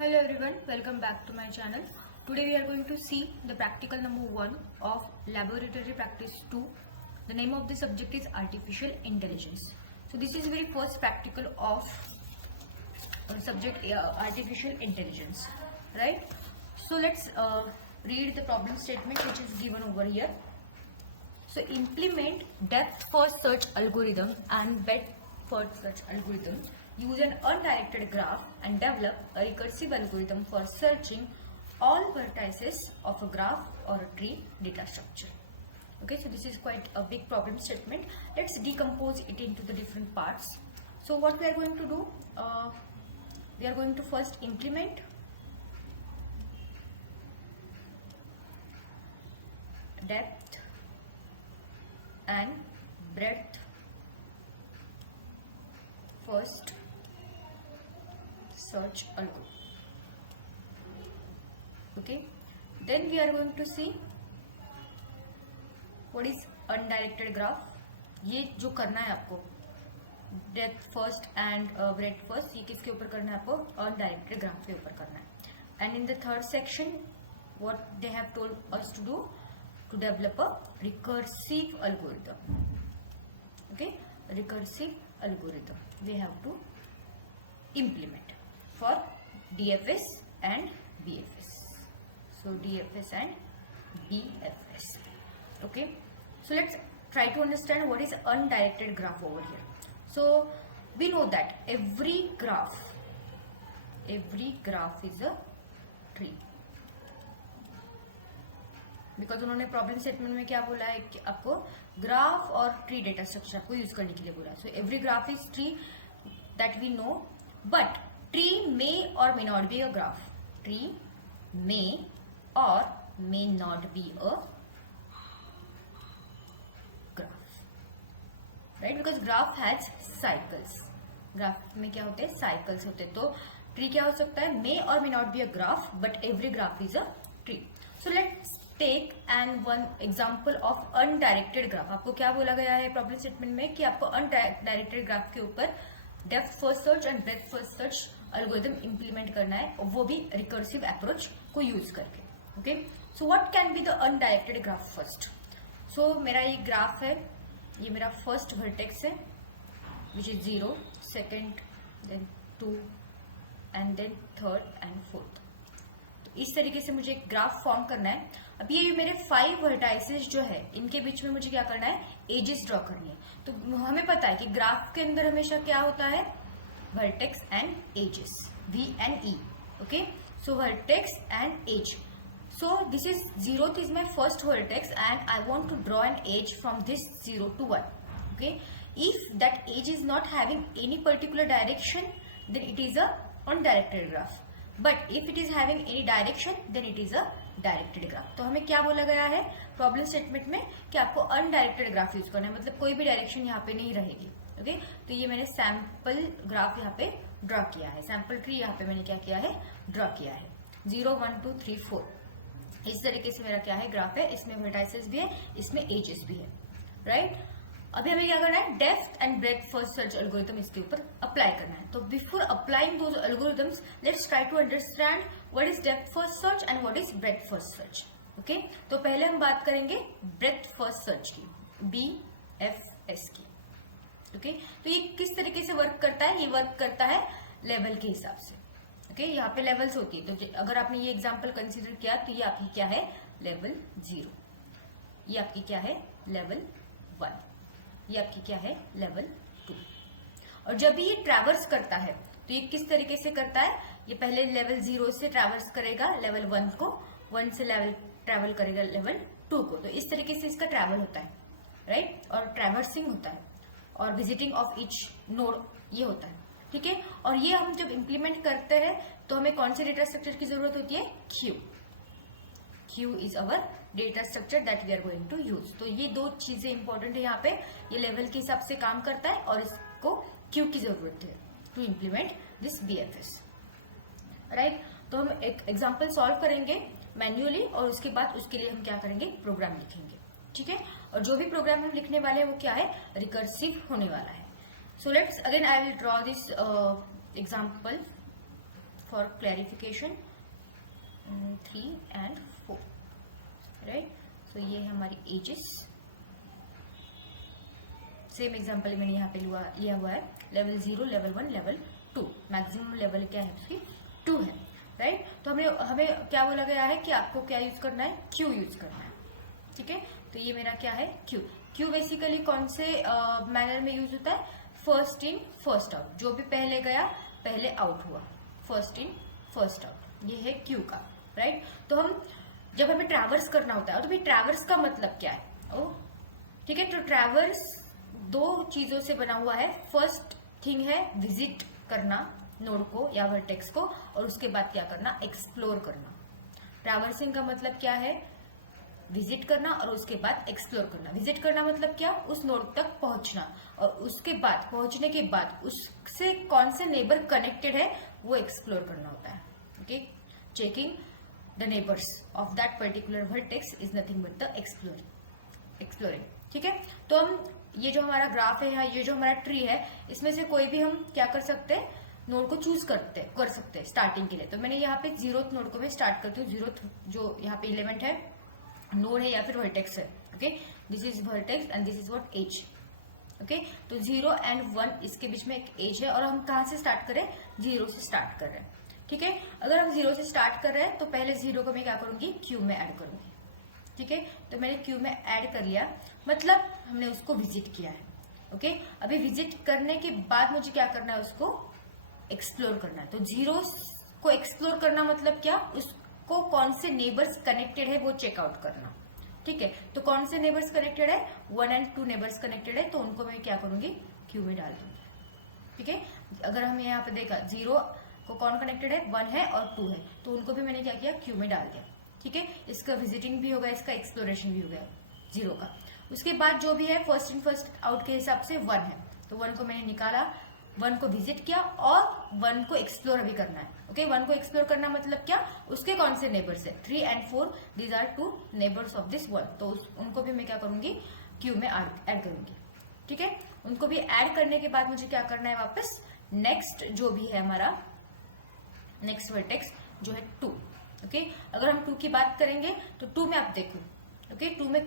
Hello everyone, welcome back to my channel. Today we are going to see the practical number 1 of laboratory practice 2. The name of the subject is artificial intelligence. So this is very first practical of subject artificial intelligence, right? So let's read the problem statement which is given over here. So implement depth first search algorithm and breadth first search algorithm. Use an undirected graph and develop a recursive algorithm for searching all vertices of a graph or a tree data structure. Okay, so this is quite a big problem statement. Let's decompose it into the different parts. So what we are going to do, we are going to first implement depth and breadth first search algorithm. Okay, then we are going to see what is undirected graph. ये जो करना है आपको depth first and breadth first, ये किसके ऊपर करना है आपको? अनडायरेक्टेड ग्राफ के ऊपर करना है. And in the third section what they have told us to do, to develop a recursive algorithm. Okay, recursive algorithm we have to implement for DFS and BFS. So DFS and BFS. Okay. So let's try to understand what is undirected graph over here. So we know that every graph is a tree. Because उन्होंने problem statement में क्या बोला है कि आपको graph और tree data structure आपको use करने के लिए बोला है. So every graph is tree that we know, but tree may or may not be a graph. Tree may or may not be a graph, right? Because graph has cycles. Graph में क्या होते हैं? Cycles होते हैं. तो tree क्या हो सकता है? may or may not be a graph, but every graph is a tree. So let's take and one example of undirected graph. आपको क्या बोला गया है प्रॉब्लम स्टेटमेंट में कि आपको अनडायरेक्टेड ग्राफ के ऊपर depth first search and breadth first search algorithm implement करना है, और वो भी रिकर्सिव अप्रोच को यूज करके. Okay, so what can be the undirected graph first. So मेरा ये ग्राफ है, ये मेरा फर्स्ट वर्टेक्स है which is 0, second, then 2 and then third and fourth. तो इस तरीके से मुझे एक ग्राफ फॉर्म करना है. अब ये मेरे 5 वर्टाइसेस जो है इनके बीच में मुझे क्या करना है? एजेस ड्रॉ करनी है. तो हमें पता है कि ग्राफ के अंदर हमेशा क्या होता है? Vertex and edges, VNE. Okay, so vertex and edge. So this is 0th is my first vertex and I want to draw an edge from this 0 to 1. Okay, if that edge is not having any particular direction then it is a undirected graph, but if it is having any direction then it is a directed graph. तो हमें क्या बोला गया है problem statement में कि आपको undirected graph use करना है, मतलब कोई भी डायरेक्शन यहाँ पे नहीं रहेगी. ओके, तो ये मैंने सैंपल ग्राफ यहाँ पे ड्रॉ किया है, सैंपल ट्री यहाँ पे मैंने क्या किया है? ड्रॉ किया है. 0 1 2 3 4 इस तरीके से मेरा क्या है? ग्राफ है. इसमें वर्टाइसेस भी है, इसमें एजेस भी है, राइट? अभी हमें क्या करना है? Depth and breadth first search algorithm इसके ऊपर अप्लाई करना है. तो before applying those algorithms let's try to understand what is depth first search and what is breadth first search. Okay, तो पहले हम बात करेंगे ब्रेथ फर्स्ट सर्च की, BFS की. ओके, तो ये किस तरीके से वर्क करता है? ये वर्क करता है लेवल के हिसाब से. ओके, यहाँ पे लेवल्स होती है. तो अगर आपने ये एग्जाम्पल कंसिडर किया तो ये आपकी क्या है? लेवल 0. ये आपकी क्या है? लेवल 1. ये आपकी क्या है? लेवल 2. और जब भी ये ट्रैवर्स करता है तो ये किस तरीके से करता है? ये पहले लेवल 0 से ट्रैवर्स करेगा लेवल 1 को, 1 से लेवल ट्रैवल करेगा लेवल 2 को. तो इस तरीके से इसका ट्रैवल होता है, राइट? और ट्रैवर्सिंग होता है और विजिटिंग ऑफ ईच नोड ये होता है. ठीक है, और ये हम जब इंप्लीमेंट करते हैं तो हमें कौन से डेटा स्ट्रक्चर की जरूरत होती है? Q is our data structure that we are going to use. तो ये दो चीजें इंपॉर्टेंट है यहाँ पे. ये लेवल के हिसाब से काम करता है और इसको Q की जरूरत है to implement this BFS, right? तो हम एक एग्जाम्पल सॉल्व करेंगे मैन्युअली और उसके बाद उसके लिए हम क्या करेंगे? प्रोग्राम लिखेंगे. ठीक है, और जो भी प्रोग्राम हम लिखने वाले हैं वो क्या है? रिकर्सिव होने वाला है. So let's again I will draw this example for clarification 3 and 4, right. So ये है हमारी एजेस। सेम एग्जांपल मैंने यहाँ पे लिया हुआ है, level 0, level 1, level 2। Maximum level क्या है उसकी 2 है, राइट। तो हमें क्या बोला गया है कि आपको क्या यूज करना है, क्यू यूज करना है, ठीक है। तो ये मेरा क्या है, क्यू। क्यू बेसिकली कौन से मैनर में यूज होता है, फर्स्ट इन फर्स्ट आउट। जो भी पहले गया पहले आउट हुआ, फर्स्ट इन फर्स्ट आउट, ये है क्यू का, राइट। तो जब हमें ट्रैवर्स करना होता है, तो भाई ट्रैवर्स का मतलब क्या है, ठीक है। तो ट्रैवर्स 2 चीजों से बना हुआ है। फर्स्ट थिंग है विजिट करना नोड को या वर्टेक्स को, और उसके बाद क्या करना, एक्सप्लोर करना। ट्रैवर्सिंग का मतलब क्या है, विजिट करना और उसके बाद एक्सप्लोर करना। विजिट करना मतलब क्या, उस नोड तक पहुंचना, और उसके बाद पहुंचने के बाद उससे कौन से नेबर कनेक्टेड है वो एक्सप्लोर करना होता है, okay. Checking the neighbours of that particular vertex is nothing but the exploring, ठीक है। तो ये जो हमारा ग्राफ है, ये जो हमारा ट्री है, इसमें से कोई भी हम क्या कर सकते हैं, नोड को चूज कर सकते हैं स्टार्टिंग के लिए। तो मैंने यहाँ पे 0th नोड को मैं स्टार्ट करती हूँ। 0th जो यहाँ पे 11th है, नोड है या फिर वर्टेक्स है, okay. This is vertex and this is what edge, okay. तो 0 and 1 इसके बीच में एक एज है, और हम कहाँ से स्टार्ट करें, 0 से स्टार्ट कर रहे हैं, ठीक है। अगर हम 0 से स्टार्ट कर रहे हैं तो पहले 0 को मैं क्या करूंगी, क्यू में ऐड करूंगी, ठीक है। तो मैंने क्यू में ऐड कर लिया, मतलब हमने उसको विजिट किया है, ओके। अभी विजिट करने के बाद मुझे क्या करना है, उसको एक्सप्लोर करना है। तो 0 को एक्सप्लोर करना मतलब क्या, उसको कौन से नेबर्स कनेक्टेड है वो चेकआउट करना, ठीक है। तो कौन से नेबर्स कनेक्टेड है, 1 and 2 नेबर्स कनेक्टेड है, तो उनको मैं क्या करूंगी, क्यू में डाल दूंगी, ठीक है। अगर हम यहाँ पे देखा 0 को कौन कनेक्टेड है, 1 है और 2 है, तो उनको भी मैंने क्या किया, क्यू में डाल दिया, ठीक है। इसका विजिटिंग भी होगा, इसका एक्सप्लोरेशन भी हो गया 0 का। उसके बाद जो भी है फर्स्ट इन फर्स्ट आउट के हिसाब से 1 है, तो 1 को मैंने निकाला, 1 को विजिट किया और 1 को एक्सप्लोर अभी करना है, ओके। 1 को एक्सप्लोर करना मतलब क्या, उसके कौन से नेबर्स है, 3 and 4, these are 2 neighbours of this 1। तो उनको भी मैं क्या करूंगी, क्यू में ऐड करूंगी, ठीक है। उनको भी ऐड करने के बाद मुझे क्या करना है, वापस नेक्स्ट जो भी है हमारा नेक्स्ट वर्टेक्स जो है 2, ओके। अगर हम 2 की बात करेंगे तो 2 में आप देखो, ओके। 2 में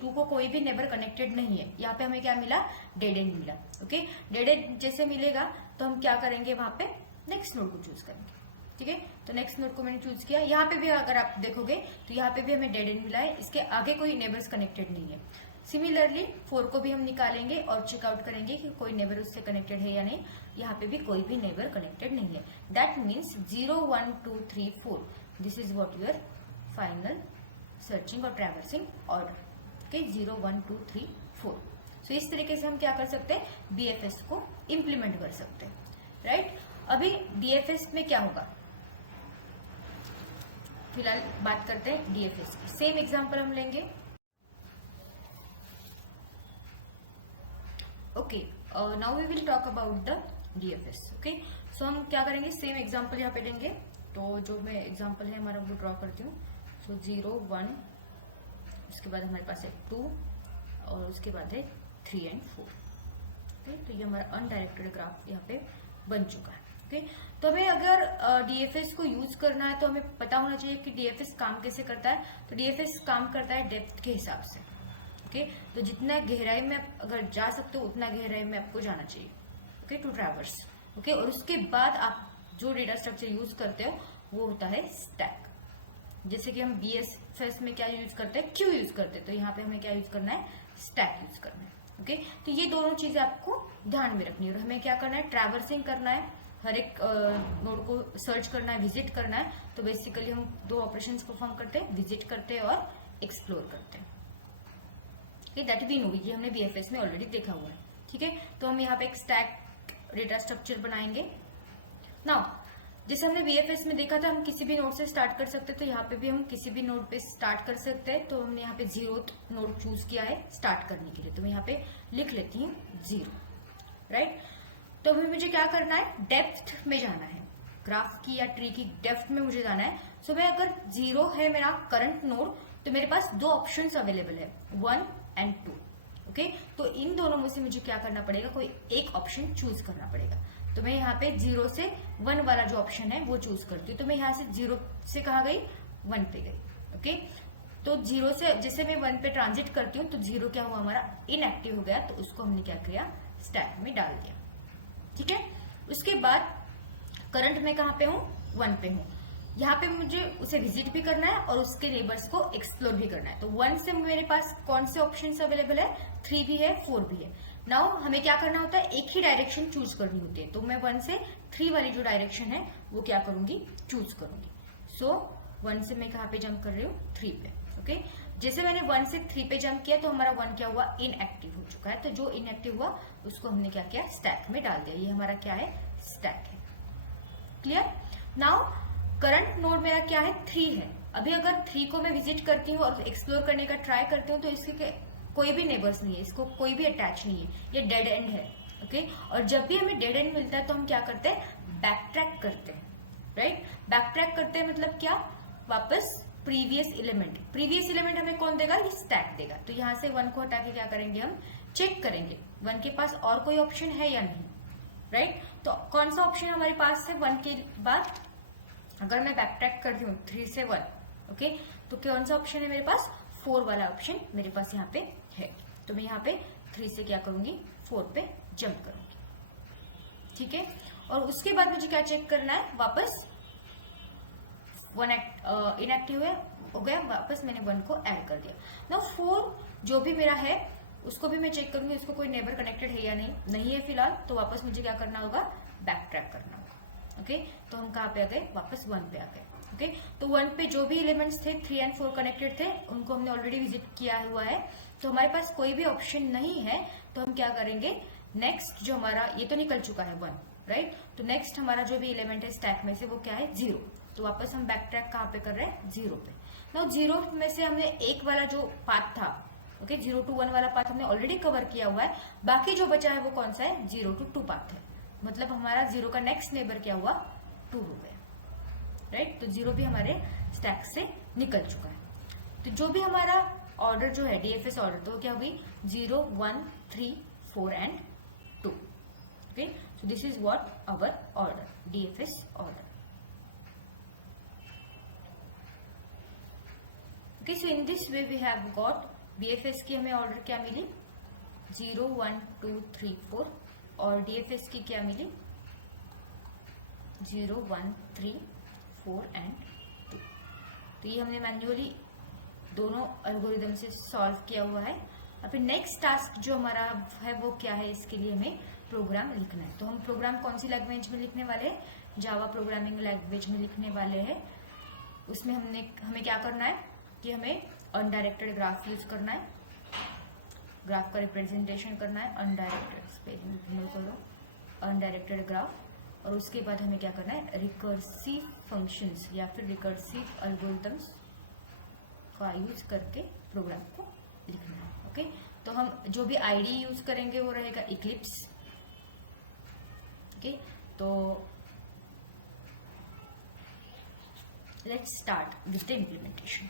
टू को कोई भी नेबर कनेक्टेड नहीं है। यहाँ पे हमें क्या मिला, डेड एंड मिला, ओके। डेड एंड जैसे मिलेगा तो हम क्या करेंगे, वहां पे नेक्स्ट नोड को चूज करेंगे, ठीक है। तो नेक्स्ट नोड को मैंने चूज किया। यहाँ पे भी अगर आप देखोगे तो यहाँ पे भी हमें डेड एंड मिला है, इसके आगे कोई नेबर्स कनेक्टेड नहीं है। सिमिलरली 4 को भी हम निकालेंगे और चेकआउट करेंगे कि कोई नेबर उससे कनेक्टेड है या नहीं। यहाँ पे भी कोई भी नेबर कनेक्टेड नहीं है। That means 0, 1, 2, 3, 4, this is what your final searching और ट्रैवर्सिंग ऑर्डर, ओके। 0, 1, 2, 3, 4। सो इस तरीके से हम क्या कर सकते हैं, बीएफएस को इम्प्लीमेंट कर सकते हैं, राइट। अभी डीएफएस में क्या होगा, फिलहाल बात करते हैं डीएफएस की। सेम एग्जांपल हम लेंगे, okay. Now we will talk about the DFS, okay. So हम क्या करेंगे, सेम एग्जांपल यहाँ पे लेंगे। तो जो मैं एग्जांपल है हमारा वो ड्रॉ करती हूँ। सो 0, 1, उसके बाद हमारे पास है 2 और उसके बाद है 3 and 4, ओके। तो ये हमारा अनडायरेक्टेड ग्राफ यहाँ पे बन चुका है, ओके। तो हमें अगर डीएफएस को यूज करना है तो हमें पता होना चाहिए कि डीएफएस काम कैसे करता है। तो डीएफएस काम करता है डेप्थ के हिसाब से, ओके। तो जितना गहराई में आप अगर जा सकते हो उतना गहराई में आपको जाना चाहिए, ओके, टू ट्रैवर्स, ओके। और उसके बाद आप जो डेटा स्ट्रक्चर यूज करते हो वो होता है स्टैक। जैसे कि हम बीएफएस में क्या यूज करते हैं, क्यू यूज करते हैं, तो यहाँ पे हमें क्या यूज करना है, स्टैक यूज करना है, ओके। तो ये दोनों चीजें आपको ध्यान में रखनी है। और हमें क्या करना है, ट्रैवर्सिंग करना है, हर एक नोड को सर्च करना है, विजिट करना है। तो बेसिकली हम 2 ऑपरेशंस परफॉर्म करते हैं, विजिट करते हैं और एक्सप्लोर करते हैं, दैट वी नो, ये हमने बीएफएस में ऑलरेडी देखा हुआ है, ठीक है। तो हम यहाँ पे एक स्टैक डेटा स्ट्रक्चर बनाएंगे। नाउ जैसे हमने बीएफएस में देखा था हम किसी भी नोड से स्टार्ट कर सकते हैं, तो यहाँ पे भी हम किसी भी नोड पे स्टार्ट कर सकते हैं। तो हमने यहाँ पे 0th नोड चूज किया है स्टार्ट करने के लिए, तो मैं यहाँ पे लिख लेती हूँ 0, राइट। तो अभी मुझे क्या करना है, डेप्थ में जाना है, ग्राफ की या ट्री की डेप्थ में मुझे जाना है। सो मैं अगर 0 है मेरा करंट नोड, तो मेरे पास 2 ऑप्शंस अवेलेबल है, 1 and 2, ओके। तो इन दोनों में से मुझे क्या करना पड़ेगा, कोई एक ऑप्शन चूज करना पड़ेगा। तो मैं यहाँ पे 0 से 1 वाला जो ऑप्शन है वो चूज करती हूँ। तो मैं यहाँ से 0 से कहा गई 1 पे गई। ओके, तो 0 से जैसे मैं 1 पे ट्रांजिट करती हूँ तो 0 क्या हुआ हमारा इनएक्टिव हो गया, तो उसको हमने क्या किया स्टैक में डाल दिया। ठीक है, उसके बाद करंट में कहाँ पे हूँ 1 पे हूँ। यहाँ पे मुझे उसे विजिट भी करना है और उसके नेबर्स को एक्सप्लोर भी करना है। तो 1 से मेरे पास कौन से ऑप्शन अवेलेबल है, 3 भी है 4 भी है। नाउ हमें क्या करना होता है, एक ही डायरेक्शन चूज करनी होती है। तो मैं 1 से 3 वाली जो डायरेक्शन है वो क्या करूंगी चूज करूंगी। सो 1 से मैं कहाँ पे जंप कर रही हूँ 3 पे। ओके, जैसे मैंने 1 से 3 पे जंप किया तो हमारा 1 क्या हुआ इनएक्टिव हो चुका है। तो जो इनएक्टिव हुआ उसको हमने क्या किया स्टैक में डाल दिया। ये हमारा क्या है स्टैक है। क्लियर। नाउ करंट नोड मेरा क्या है 3 है। अभी अगर 3 को मैं विजिट करती हूँ और एक्सप्लोर करने का ट्राई करती हूँ तो इसके कोई भी नेबर्स नहीं है, इसको कोई भी अटैच नहीं है, ये डेड एंड है। ओके, और जब भी हमें डेड एंड मिलता है तो हम क्या करते हैं बैक ट्रैक करते हैं। राइट, बैक ट्रैक करते हैं मतलब क्या, वापस प्रीवियस एलिमेंट हमें कौन देगा, ये स्टैक देगा। तो यहाँ से 1 को हटा के क्या करेंगे हम चेक करेंगे 1 के पास और कोई ऑप्शन है या नहीं। राइट, तो कौन सा ऑप्शन हमारे पास है 1 के बाद, अगर मैं बैक ट्रैक करती हूँ 3 से 1। ओके, तो कौन सा ऑप्शन है मेरे पास 4 वाला ऑप्शन मेरे पास यहाँ पे है। तो मैं यहाँ पे 3 से क्या करूंगी 4 पे जंप करूंगी। ठीक है, और उसके बाद मुझे क्या चेक करना है, वापस 1 इनएक्टिव हो गया, वापस मैंने 1 को ऐड कर दिया। नाउ 4 जो भी मेरा है उसको भी मैं चेक करूंगी उसको कोई नेबर कनेक्टेड है या नहीं है फिलहाल, तो वापस मुझे क्या करना होगा बैक ट्रैक करना होगा। ओके, तो हम कहाँ पे आ गए वापस 1 पे आ गए। ओके, तो 1 पे जो भी एलिमेंट्स थे 3 एंड 4 कनेक्टेड थे उनको हमने ऑलरेडी विजिट किया हुआ है। तो हमारे पास कोई भी ऑप्शन नहीं है, तो हम क्या करेंगे नेक्स्ट जो हमारा ये तो निकल चुका है 1। राइट, तो नेक्स्ट हमारा जो भी एलिमेंट है स्टैक में से वो क्या है 0। तो वापस हम बैक ट्रैक कहाँ पे कर रहे हैं 0 पे। नाउ 0 में से हमने एक वाला जो पाथ था, ओके 0 to 1 वाला पाथ हमने ऑलरेडी कवर किया हुआ है। बाकी जो बचा है वो कौन सा है 0 to 2 पाथ है। मतलब हमारा 0 का नेक्स्ट नेबर क्या हुआ 2 हो गया। राइट, तो 0 भी हमारे स्टैक से निकल चुका है। तो जो भी हमारा ऑर्डर जो है डीएफएस ऑर्डर, तो क्या हुई 0 1 3 4 and 2। Okay, so this is what our order DFS order. Okay, so in this way we have got BFS की हमें ऑर्डर क्या मिली 0 1 2 3 4 और डीएफएस की क्या मिली 0 1 3 4 एंड 2। तो ये हमने मैन्युअली दोनों एल्गोरिदम से सॉल्व किया हुआ है। अब नेक्स्ट टास्क जो हमारा है वो क्या है, इसके लिए हमें प्रोग्राम लिखना है। तो हम प्रोग्राम कौन सी लैंग्वेज में लिखने वाले हैं, जावा प्रोग्रामिंग लैंग्वेज में लिखने वाले हैं। उसमें हमें क्या करना है कि हमें अनडायरेक्टेड ग्राफ यूज करना है, ग्राफ का रिप्रेजेंटेशन करना है अनडायरेक्टेड स्पेलिंग करो अनडायरेक्टेड ग्राफ। और उसके बाद हमें क्या करना है रिकर्सिव फंक्शंस या फिर रिकर्सिव एल्गोरिथम्स का यूज करके प्रोग्राम को लिखना है। ओके, तो हम जो भी आईडी यूज करेंगे वो रहेगा इक्लिप्स। ओके, तो let's start with the implementation.